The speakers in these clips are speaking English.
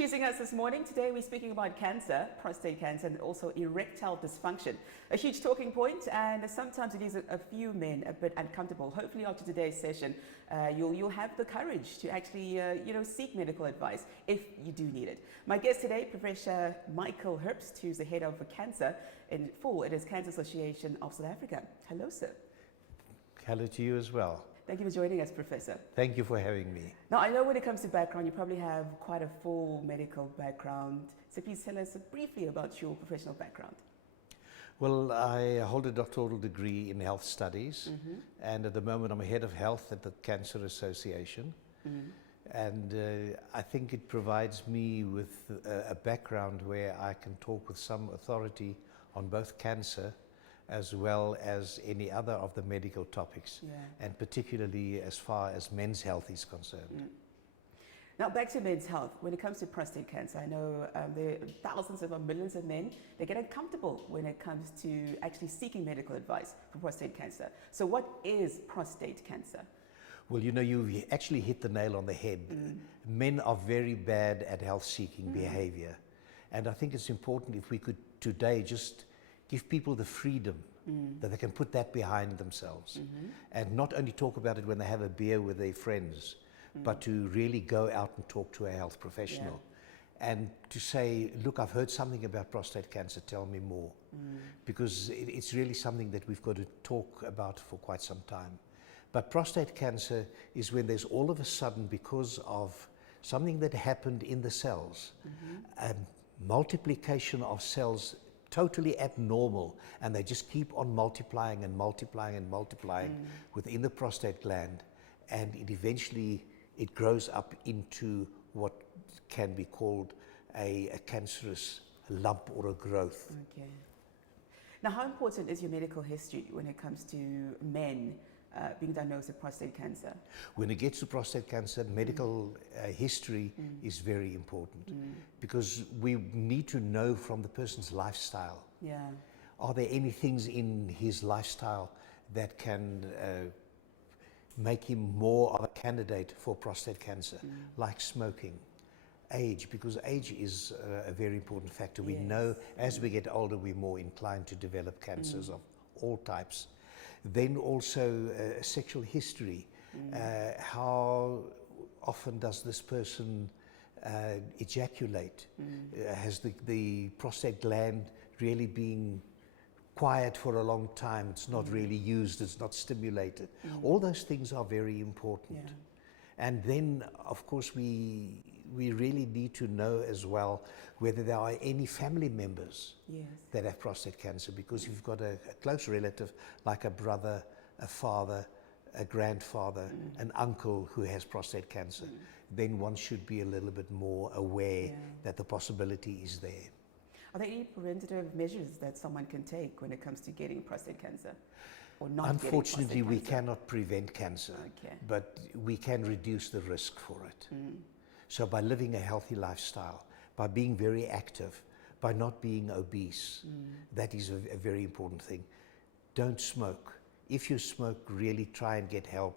choosing us this morning. Today we're speaking about cancer, prostate cancer, and also erectile dysfunction. A huge talking point, and sometimes it is a few men a bit uncomfortable. Hopefully after today's session, you'll have the courage to actually seek medical advice if you do need it. My guest today, Professor Michael Herbst, who's the head of cancer for it is Cancer Association of South Africa. Hello, sir. Hello to you as well. Thank you for joining us, Professor. Thank you for having me. Now, I know when it comes to background, you probably have quite a full medical background. So please tell us briefly about your professional background. Well, I hold a doctoral degree in health studies, and at the moment I'm a head of health at the Cancer Association. And I think it provides me with a background where I can talk with some authority on both cancer as well as any other of the medical topics, and particularly as far as men's health is concerned. Now, back to men's health. When it comes to prostate cancer, I know there are thousands of millions of men, they get uncomfortable when it comes to actually seeking medical advice for prostate cancer. So what is prostate cancer? Well, you know, you've actually hit the nail on the head. Men are very bad at health-seeking behavior. And I think it's important if we could today just give people the freedom that they can put that behind themselves and not only talk about it when they have a beer with their friends, but to really go out and talk to a health professional and to say, look, I've heard something about prostate cancer, tell me more. Because it's really something that we've got to talk about for quite some time. But prostate cancer is when there's all of a sudden, because of something that happened in the cells, a multiplication of cells totally abnormal, and they just keep on multiplying and multiplying and multiplying within the prostate gland, and it eventually grows up into what can be called a cancerous lump or a growth. Okay. Now, how important is your medical history when it comes to men being diagnosed with prostate cancer? When it gets to prostate cancer, medical history is very important because we need to know from the person's lifestyle. Are there any things in his lifestyle that can make him more of a candidate for prostate cancer, like smoking? Age, because age is a very important factor. We know as we get older, we're more inclined to develop cancers of all types. Then also sexual history. How often does this person ejaculate? Has the prostate gland really been quiet for a long time? It's not really used, it's not stimulated. All those things are very important. And then, of course, we really need to know as well whether there are any family members that have prostate cancer, because if you've got a close relative, like a brother, a father, a grandfather, an uncle who has prostate cancer, then one should be a little bit more aware that the possibility is there. Are there any preventative measures that someone can take when it comes to getting prostate cancer? Or not Unfortunately, we cannot prevent cancer, but we can reduce the risk for it. So by living a healthy lifestyle, by being very active, by not being obese, that is a very important thing. Don't smoke. If you smoke, really try and get help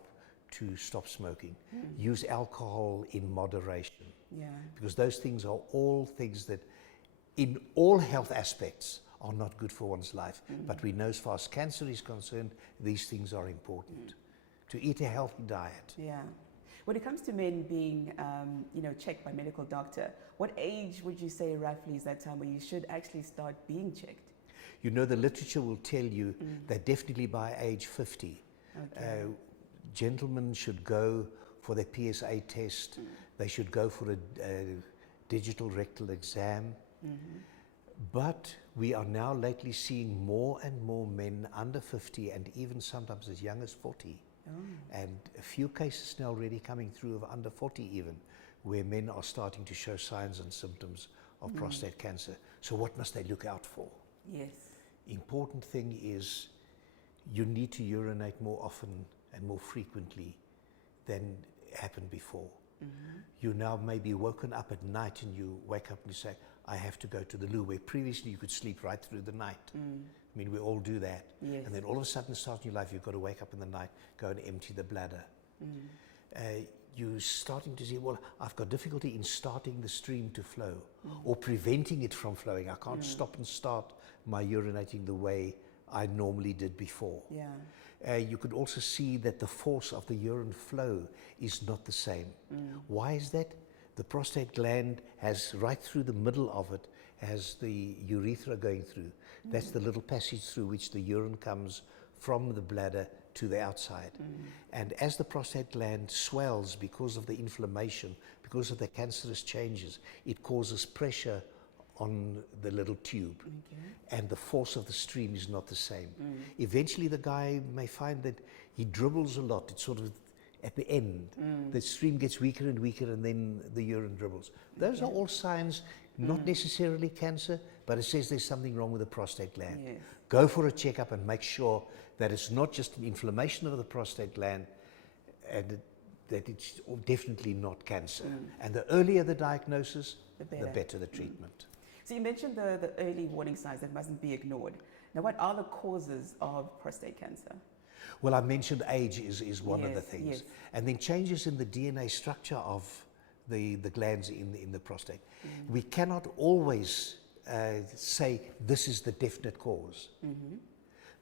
to stop smoking. Use alcohol in moderation, because those things are all things that in all health aspects are not good for one's life. But we know as far as cancer is concerned, these things are important. To eat a healthy diet. When it comes to men being checked by a medical doctor, what age would you say roughly is that time where you should actually start being checked? You know, the literature will tell you that definitely by age 50, gentlemen should go for their PSA test, they should go for a digital rectal exam. But we are now lately seeing more and more men under 50 and even sometimes as young as 40. And a few cases now already coming through of under 40 even, where men are starting to show signs and symptoms of prostate cancer. So what must they look out for? Important thing is you need to urinate more often and more frequently than happened before. You now may be woken up at night and you wake up and you say, I have to go to the loo, where previously you could sleep right through the night. I mean, we all do that. And then all of a sudden, start in your life, you've got to wake up in the night, go and empty the bladder. you're starting to see, well, I've got difficulty in starting the stream to flow or preventing it from flowing. I can't stop and start my urinating the way I normally did before. Yeah. You could also see that the force of the urine flow is not the same. Why is that? The prostate gland has, right through the middle of it, has the urethra going through. That's the little passage through which the urine comes from the bladder to the outside. And as the prostate gland swells because of the inflammation, because of the cancerous changes, it causes pressure on the little tube. And the force of the stream is not the same. Eventually the guy may find that he dribbles a lot. It's sort of at the end. The stream gets weaker and weaker, and then the urine dribbles. Those are all signs, not necessarily cancer, but it says there's something wrong with the prostate gland. Yes. Go for a checkup and make sure that it's not just an inflammation of the prostate gland, and that it's definitely not cancer. And the earlier the diagnosis, the better the treatment. So you mentioned the early warning signs that mustn't be ignored. Now, what are the causes of prostate cancer? Well, I mentioned age is one of the things. Yes. And then changes in the DNA structure of the glands in the prostate. We cannot always say this is the definite cause.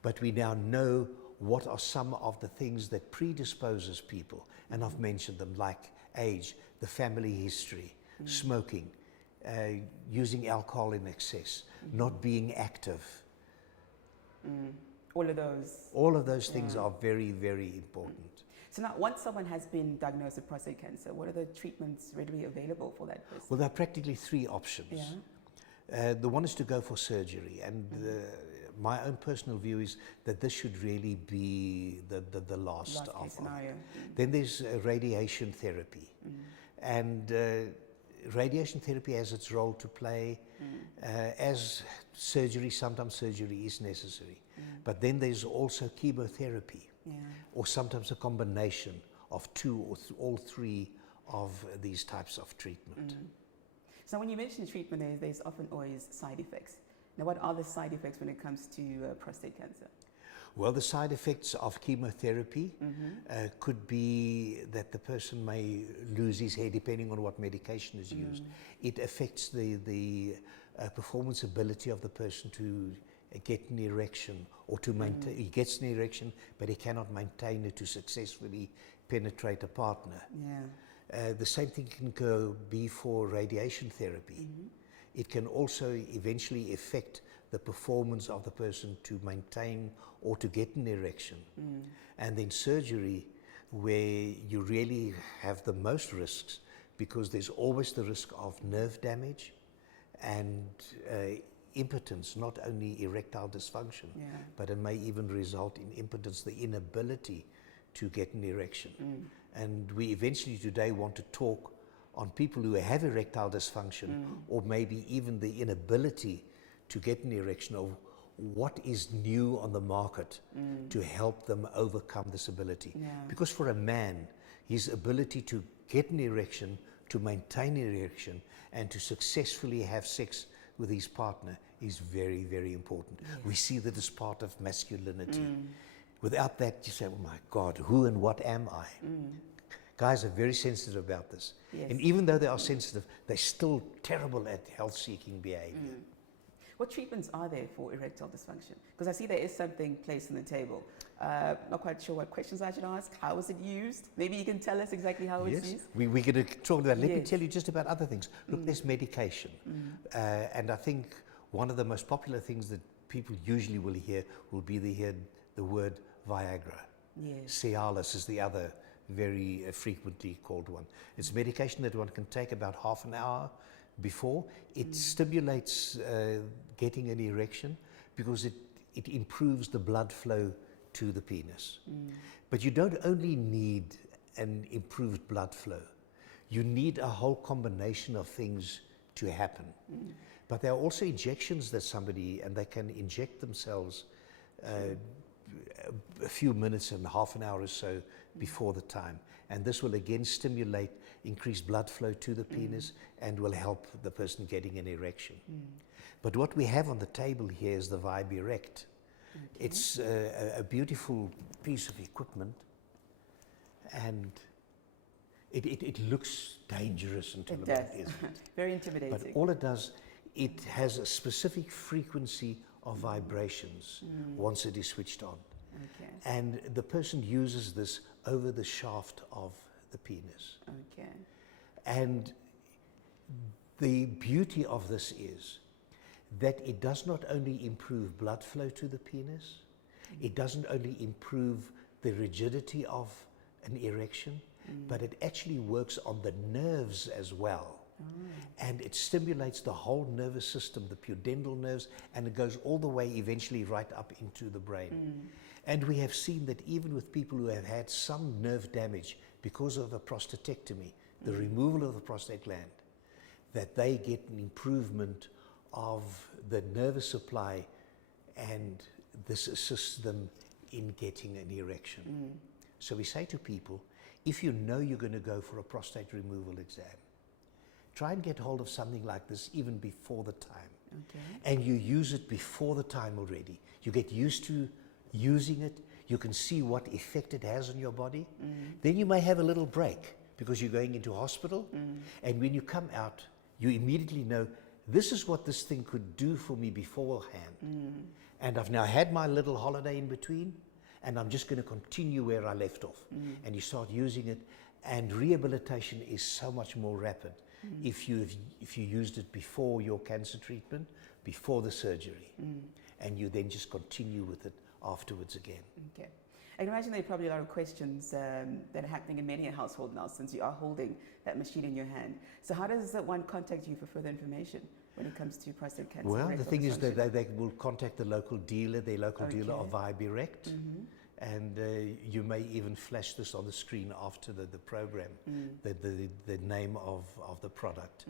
But we now know what are some of the things that predisposes people. And I've mentioned them, like age, the family history, smoking, using alcohol in excess, not being active. All of those things are very, very important. So now, once someone has been diagnosed with prostate cancer, what are the treatments readily available for that person? Well, there are practically three options. The one is to go for surgery, and my own personal view is that this should really be the last of scenario. Then there's radiation therapy, and radiation therapy has its role to play. As surgery, sometimes surgery is necessary, but then there's also chemotherapy, or sometimes a combination of two or all three of these types of treatment. So when you mention treatment, there's often always side effects. Now, what are the side effects when it comes to prostate cancer? Well, the side effects of chemotherapy could be that the person may lose his hair depending on what medication is used. It affects the performance ability of the person to get an erection, or to maintain. He gets an erection, but he cannot maintain it to successfully penetrate a partner. The same thing can be for radiation therapy. It can also eventually affect the performance of the person to maintain or to get an erection. And then surgery, where you really have the most risks, because there's always the risk of nerve damage and impotence, not only erectile dysfunction, but it may even result in impotence, the inability to get an erection. And we eventually today want to talk on people who have erectile dysfunction, or maybe even the inability to get an erection, of what is new on the market to help them overcome this ability. Because for a man, his ability to get an erection, to maintain an erection, and to successfully have sex with his partner is very, very important. We see that as part of masculinity. Without that, you say, oh my God, who and what am I? Guys are very sensitive about this. And even though they are sensitive, they're still terrible at health-seeking behavior. What treatments are there for erectile dysfunction? Because I see there is something placed on the table. Not quite sure what questions I should ask. How is it used? Maybe you can tell us exactly how it's used. We're going to talk about that. Let me tell you just about other things. Look, there's medication. And I think one of the most popular things that people usually will hear will be the word Viagra. Cialis is the other very frequently called one. It's medication that one can take about half an hour before. It stimulates getting an erection, because it improves the blood flow to the penis. But you don't only need an improved blood flow. You need a whole combination of things to happen. But there are also injections that and they can inject themselves a few minutes and half an hour or so before the time. And this will again stimulate increased blood flow to the penis and will help the person getting an erection. But what we have on the table here is the Viberect. It's a beautiful piece of equipment, and It looks dangerous until It about does. it isn't. Very intimidating. But all it does, it has a specific frequency of vibrations once it is switched on. Okay. And the person uses this over the shaft of the penis. Okay. And the beauty of this is that it does not only improve blood flow to the penis, it doesn't only improve the rigidity of an erection, but it actually works on the nerves as well. And it stimulates the whole nervous system, the pudendal nerves, and it goes all the way eventually right up into the brain. And we have seen that even with people who have had some nerve damage because of a prostatectomy, the removal of the prostate gland, that they get an improvement of the nervous supply, and this assists them in getting an erection. So we say to people, if you know you're going to go for a prostate removal exam, try and get hold of something like this even before the time. Okay. And you use it before the time already. You get used to using it. You can see what effect it has on your body. Then you may have a little break because you're going into hospital. And when you come out, you immediately know, this is what this thing could do for me beforehand. And I've now had my little holiday in between, and I'm just going to continue where I left off. And you start using it, and rehabilitation is so much more rapid if you used it before your cancer treatment, before the surgery, and you then just continue with it afterwards again. Okay. I can imagine there are probably a lot of questions that are happening in many a household now, since you are holding that machine in your hand. So how does one contact you for further information when it comes to prostate cancer? Well, the thing is that they will contact the local dealer, their local dealer of Viberect, and you may even flash this on the screen after the program, the name of the product.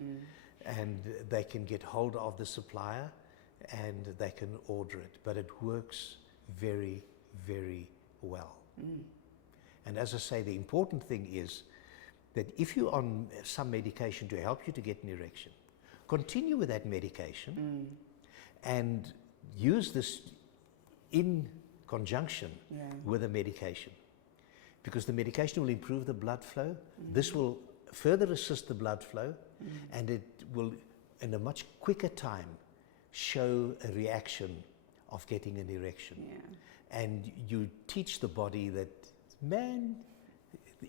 And they can get hold of the supplier and they can order it. But it works very, very well. And as I say, the important thing is that if you're on some medication to help you to get an erection, continue with that medication and use this in conjunction with the medication, because the medication will improve the blood flow. This will further assist the blood flow, and it will, in a much quicker time, show a reaction of getting an erection. And you teach the body that, man,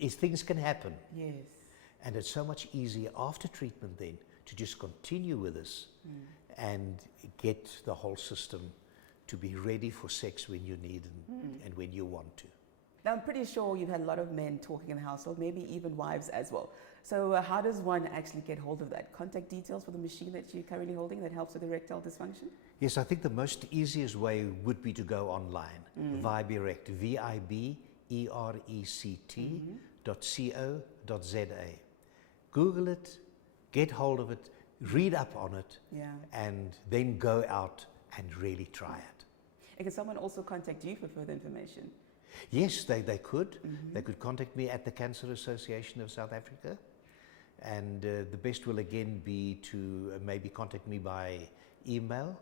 things can happen. Yes. And it's so much easier after treatment then to just continue with this and get the whole system to be ready for sex when you need and when you want to. Now, I'm pretty sure you've had a lot of men talking in the household, maybe even wives as well. So how does one actually get hold of that? Contact details for the machine that you're currently holding that helps with erectile dysfunction? Yes, I think the most easiest way would be to go online. Viberect, viberect.co.za. Google it, get hold of it, read up on it, and then go out and really try it. And can someone also contact you for further information? Yes, they could. They could contact me at the Cancer Association of South Africa. And the best will again be to maybe contact me by email.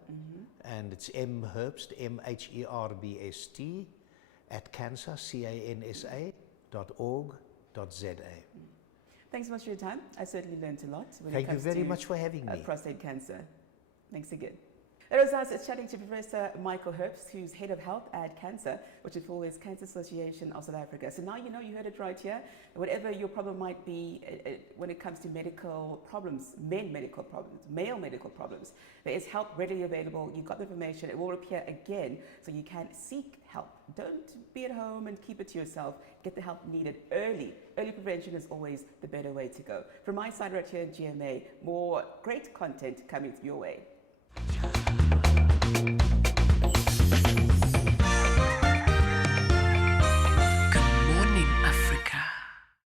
And it's mherbst, mherbst, at cancer, cansa.org.za. Thanks so much for your time. I certainly learned a lot when Thank it comes you very to much for having me. prostate cancer. Thanks again. That was us chatting to Professor Michael Herbst, who's Head of Health at Cancer, which is for the Cancer Association of South Africa. So now you know, you heard it right here. Whatever your problem might be when it comes to medical problems, male medical problems, there is help readily available. You've got the information. It will appear again, so you can seek help. Don't be at home and keep it to yourself. Get the help needed early. Early prevention is always the better way to go. From my side right here at GMA, more great content coming your way.